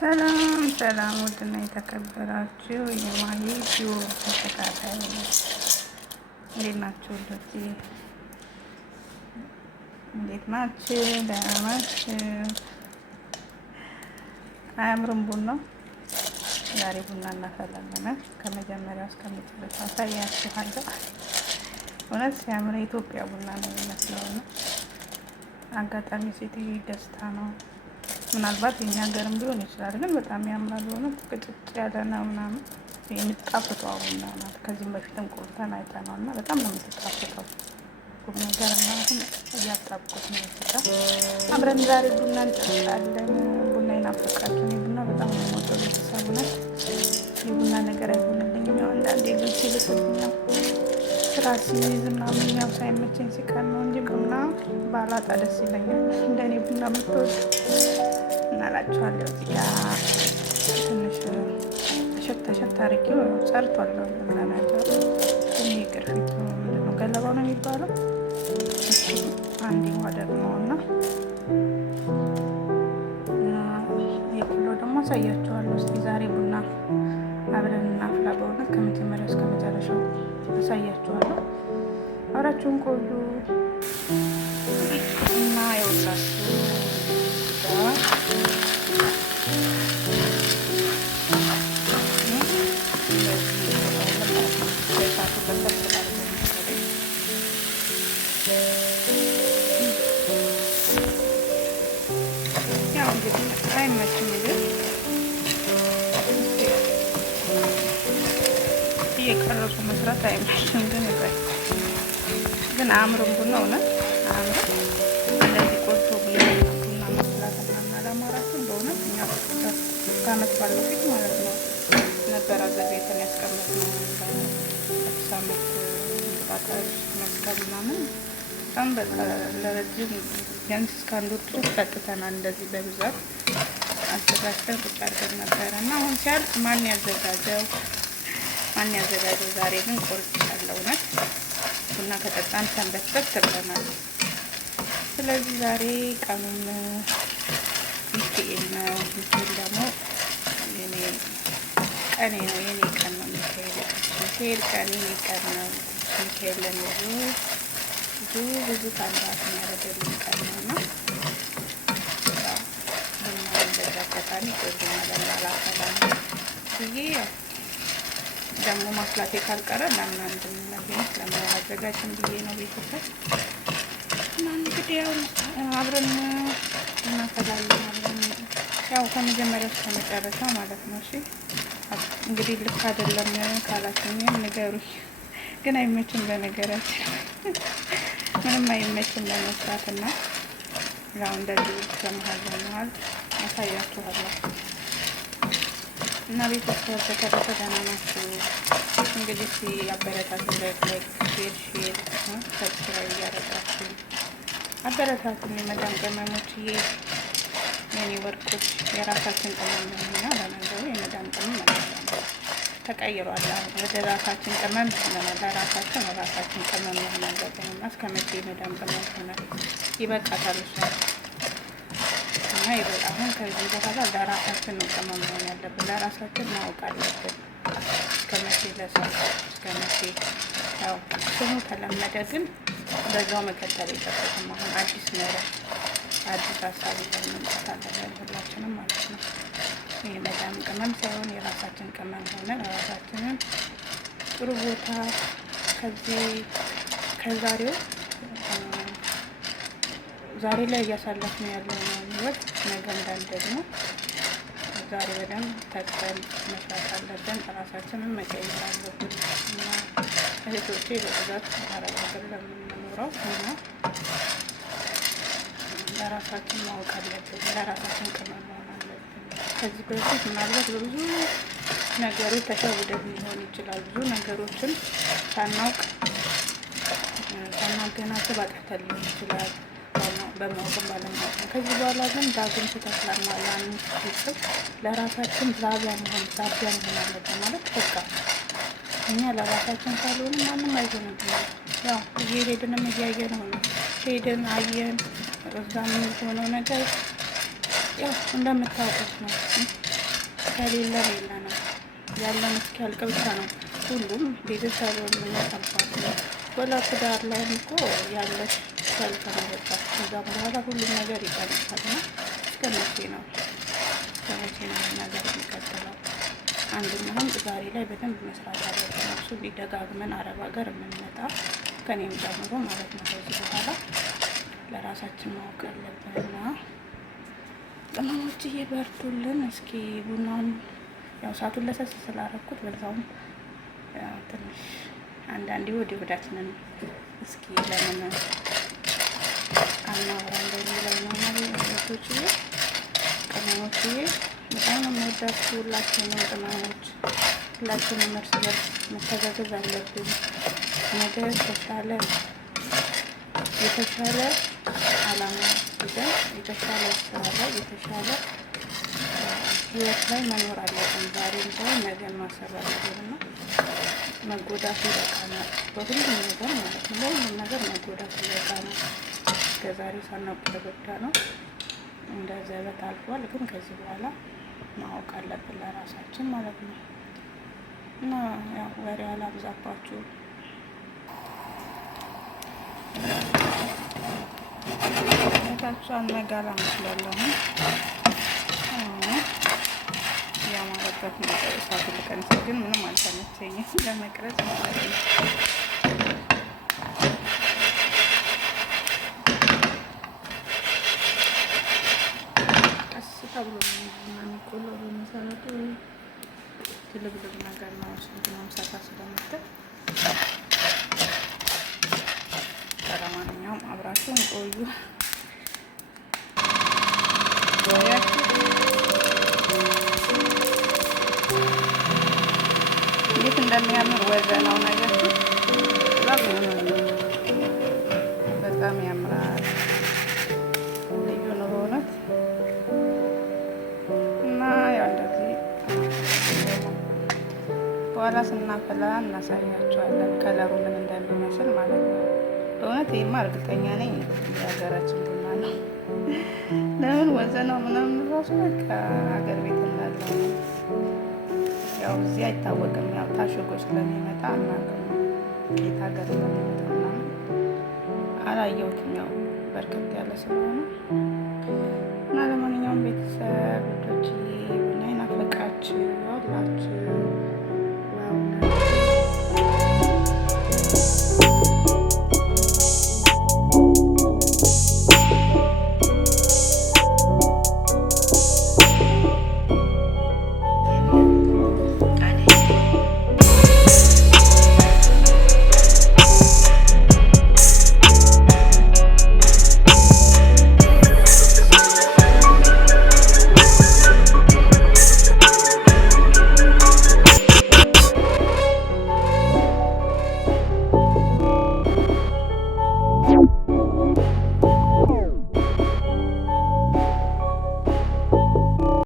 ሰላም ሰላም፣ ውድና የተከበራችሁ የማሂ ቲዩብ ተከታታዮች እንዴት ናችሁ? ልጆቼ እንዴት ናችሁ? ደህና ናችሁ? አያምርም ቡናው? ዛሬ ቡና እናፈላለን። ከመጀመሪያው እስከ መጨረሻው አሳያችኋለሁ። እውነት ሲያምር የኢትዮጵያ ቡና ነው የሚመስለው ነው። አጋጣሚ ሴትዮ ደስታ ነው። ምናልባት የኛ ሀገርም ሊሆን ይችላል፣ ግን በጣም ያምራል። ሆነ ቅጭጭ ያለ ነው ምናምን የምትጣፍጠው ቡና ናት። ከዚህም በፊትም ቆልተን አይተነው እና በጣም ነው የምትጣፍጠው ቁም ነገር እና አሁን እያጣብቁት ነው ይችላ። አብረን ዛሬ ቡና እንጠጣለን። ቡና ይናፍቃችሁ። እኔ ቡና በጣም ነው የምወደው። ቤተሰብ እውነት የቡና ነገር አይሆንልኝም። ያው አንዳንዴ ልጅ ይልቅብኛው ስራ ሲይዝ ምናምን ያው ሳይመቸኝ ሲቀር ነው እንጂ ቡና ባላጣ ደስ ይለኛል። እንደኔ ቡና የምትወዱ እናላችኋለሁ። እዚህ ጋ ትንሽ ተሸት አድርጌው ጸርቷል ለነገሩ። ይሄ ቅርፊቱ ምንድን ነው? ገለባው ነው የሚባለው። አንድ ውሃ ደግሞ እና የቁሎ ደግሞ አሳያችኋለሁ። እስኪ ዛሬ ቡና አብረን እናፍላ። በእውነት ከመጀመሪያው እስከ መጨረሻው አሳያችኋለሁ። አብራችሁን ቆዩ እና የወላችሁ ያው እንግዲህ አይመችም ግን እየቀረጹ መስራት አይመችም ግን አእምሮም ቡና እውነት አእምሮ እንደዚህ ቆልቶ ቡና መስራት እና ለማራችን በእውነት እኛ ከዓመት ባለው ፊት ማለት ነው ነበር አዘጋጅተን ያስቀመጥነው አዲስ ዓመት እንቅጣጣሪ መስቀል ምናምን በጣም በቃ ለረጅም ቢያንስ እስከ አንድ ወር ድረስ ጠጥተናል። እንደዚህ በብዛት አዘጋጅተን ቁጭ አድርገን ነበረ እና አሁን ሲያልቅ ማን ያዘጋጀው? ዛሬ ግን ቆርጫለሁ። እውነት ቡና ከጠጣን ሰንበትበት ብለናል። ስለዚህ ዛሬ ቀኑን ሚካኤል ነው። ሚካኤል ደግሞ የኔ ቀኔ ነው፣ የኔ ቀን ነው። ሚካኤል ቀኔ ቀን ነው። ሚካኤል ለሚሉ ብዙ ታምራት የሚያደርግልን ቀን ነው እና ቡና እንደዛ አጋጣሚ ቆርጦ ለማላፈላ ብዬ ደግሞ ማፍላቴ ካልቀረ ለምን አንድነት ለምን አዘጋጅም ብዬ ነው ቤተሰብ እና እንግዲህ ያው አብረን እናፈላለን። አብረን ያው ከመጀመሪያው እስከ መጨረሻ ማለት ነው። እሺ እንግዲህ ልክ አይደለም ካላችሁኝም ንገሩኝ። ግን አይመችም፣ በነገራችን ምንም አይመችም ለመስራት እና ያው እንደዚህ ከመሀል አሳያችኋለሁ። እና ቤተሰብ በተረፈ ደህና ናችሁ? እንግዲህ አበረታቱ። ላይክ ሼር ሰብስክራይብ እያደረጋችሁ አበረታቱን። የመዳም ቅመሞችዬ፣ የኔ ወርቆች፣ የራሳችን ቅመም ነውና ለነገሩ የመዳም ቅመም ተቀይሯል። ወደ ራሳችን ቅመም ለራሳችን ቅመም መሆን አለብን እና እስከ መቼ የመዳም ቅመም ሆነ? ይበቃታል እሷ እና አሁን ከዚህ በኋላ ለራሳችን ነው ቅመም መሆን ያለብን። ለራሳችን ማወቅ አለብን። እስከ መቼ ለሰው እስከ መቼ ያው ስሙ ተለመደ፣ ግን በዛው መቀጠል የለበትም። አሁን አዲስ ኖረ አዲስ ሀሳብ ይዘን መምጣት አለብን ሁላችንም ማለት ነው። የመዳም ቅመም ሳይሆን የራሳችን ቅመም ሆነ ራሳችንን ጥሩ ቦታ ከዛሬው ዛሬ ላይ እያሳለፍን ያለው ነው ህይወት ነገ እንዳንደግሞ ዛሬ በደንብ ተግተን መስራት አለብን። ራሳችንን መቀየር አለብን እና እህቶቼ በብዛት አረብ ሀገር ለምንኖረው እና ለራሳችን ማወቅ አለብን። ለራሳችን ቅመም መሆን አለብን። ከዚህ በፊት ምናልባት በብዙ ነገሮች ተሸውደን ሊሆን ይችላል። ብዙ ነገሮችን ሳናገናዘብ አጥፍተን ሊሆን ይችላል፣ በማወቅም ባለማወቅ ነው። ከዚህ በኋላ ግን ዳግም ተተክላና ሲጽፍ ለራሳችን ዛቢያ መሆን አለብን ማለት በቃ እኛ ለራሳችን ካልሆነ ማንም አይሆንም። ያው እየሄድንም እያየን ሆነ ሄድን አየን እዛ ምን ሆነው ነገር ያው እንደምታውቁት ነው። ከሌለ ሌላ ነው ያለን እስኪያልቅ ብቻ ነው። ሁሉም ቤተሰብ የሚያጠባት ነው። ወላ ትዳር ላይም እኮ ያለች ሰልፍ ነው በቃ። ከዛም በኋላ ሁሉም ነገር ይቀንሳል። እና እስከ መቼ ነው ነገር የሚቀጥለው? አንደኛውም ዛሬ ላይ በደንብ መስራት አለብን። እሱ ሊደጋግመን አረብ ሀገር የምንመጣ ከኔም ጨምሮ ማለት ነው። ከዚህ በኋላ ለራሳችን ማወቅ አለብንና ቅመሞች እየበርቱልን። እስኪ ቡናውን ያው ሰዓቱን ለሰስ ስላረኩት በዛውም ትንሽ አንዳንዴ ወዳችንን እስኪ ለምን አናወራ እንደሚለው ነው ማለት ነው። ቅመሞች በጣም ነው የምወዳችሁ ሁላችሁንም ቅመሞች፣ ሁላችሁንም እርስ በርስ መተጋገዝ አለብን። ነገ የተሻለ አላማ ይዘን የተሻለ ስራ ላይ የተሻለ ህይወት ላይ መኖር አለብን። ዛሬም ሳይሆን ነገን ማሰብ አለብን እና መጎዳት ይበቃናል። በሁሉም ነገር ማለት ነው። በሁሉም ነገር መጎዳት ይበቃናል። እስከዛሬ ሳናውቅ ተጎዳ ነው እንደ ዘበት አልፏል። ግን ከዚህ በኋላ ማወቅ አለብን ለራሳችን ማለት ነው። እና ያው ወሬ አላብዛባችሁ። ታችሁ አነጋላ መስላለሁ ያማረበት ነው። እሳቱ ልቀንስ ግን ምንም አልተመቸኝም ለመቅረጽ ማለት ነው። ቀስ ተብሎ የሚቆለው በመሰረቱ ትልብልብ ነገር ነው። ስንትናም ሰፋ ስለምትል ለማንኛውም አብራችሁን ቆዩ። እንዴት እንደሚያምር ወዘናው ነገር በጣም ያምራል። ልዩ ነው በእውነት እና ያው እንደዚህ በኋላ ስናፈላ እናሳያቸዋለን ከለሩ ምን እንደሚመስል ማለት ነው። በእውነት ይህማ እርግጠኛ ነኝ የሀገራችን ቡና ነው። ለምን ወዘናው ምናምን ራሱ በቃ ሀገር ቤት እንዳለው ነው። ያው እዚህ አይታወቅም። ያው ታሽጎ ስለሚመጣ አናውቅም ከየት ሀገር ስለሚመጣ ምናምን አላየሁትም። ያው በርከት ያለ ስለሆነ እና ለማንኛውም ቤተሰብ ልጆች ቡና ይናፈቃችሁ አላችሁ